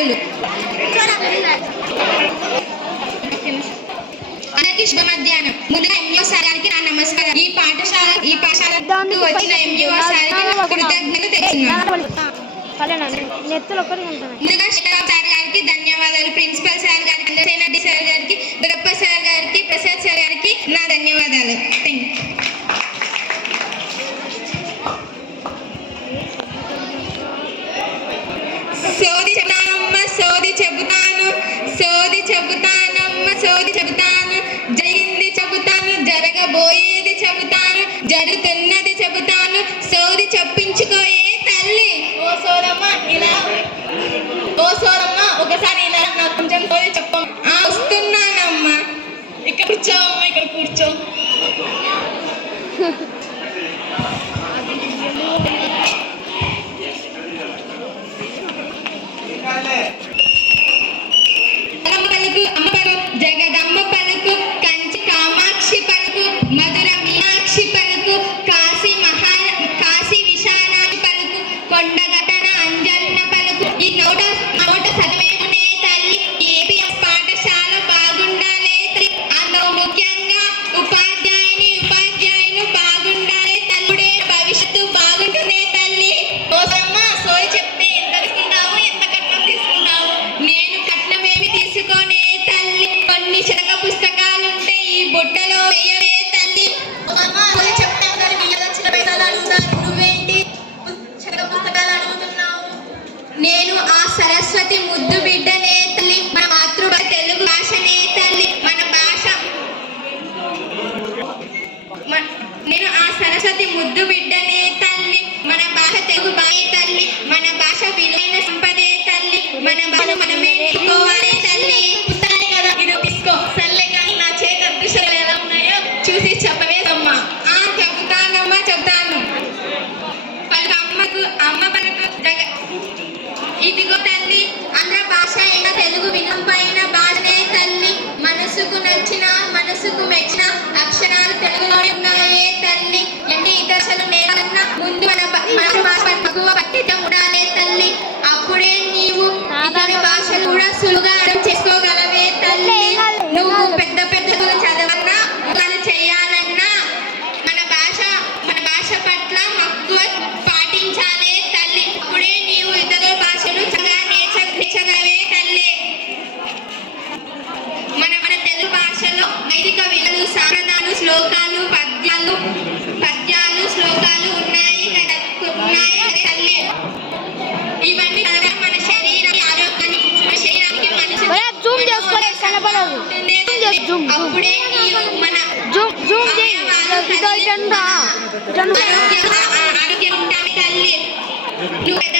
సెలవులు అందరికీ శుభ మధ్యాహ్నం ముందుగా ఎంఈఓ సారానికి నా నమస్కారం ఈ పాఠశాల ఈ పాఠశాలకు వచ్చిన ఎంఈఓ సార్కి నా కృతజ్ఞతలు తెలుస్తున్నాను నెత్తులు ఒక్కటి ఉంటాయి ముందుగా అమ్మ ప్రతి ముద్దు బిడ్డనే తల్లి మన మాతృభాష తెలుగు భాషనే తల్లి మన భాష. నేను ఆ సరస్వతి ముద్దు బిడ్డనే తల్లి మన భాష తెలుగు భాష తల్లి మన భాష విలువైన సంపదే తల్లి మన భాష మనమే నేర్చుకోవాలి తల్లి. కదా ఇది తీసుకో. సర్లే కానీ నా చేతి అదృశ్యాలు ఎలా ఉన్నాయో చూసి చెప్పవే అమ్మ. ఆ చెబుతానమ్మా చెబుతాను. పలుకు అమ్మకు అమ్మ జగ ఇదిగో తల్లి ఆంధ్ర భాష అయిన తెలుగు వినుపైన భాషనే తల్లి. మనసుకు నచ్చిన మనసుకు మెచ్చిన అక్షరాలు తెలుగులోనే ఉన్నాయే తల్లి. ఎన్ని దశలు నేర్చుకున్నా ముందు మన భాష వైదిక విలువలు సాంప్రదాయాలు శ్లోకాలు పద్యాలు పద్యాలు శ్లోకాలు ఉన్నాయి ఉన్నాయి తల్లి. ఇవన్నీ మన శరీరానికి ఆరోగ్యాన్ని శరీరానికి చేసుకోలేదు, కనపడదు. అప్పుడే మన జూమ్ జూమ్ ఆరోగ్యం ఉంటాయి తల్లి. నువ్వు పెద్ద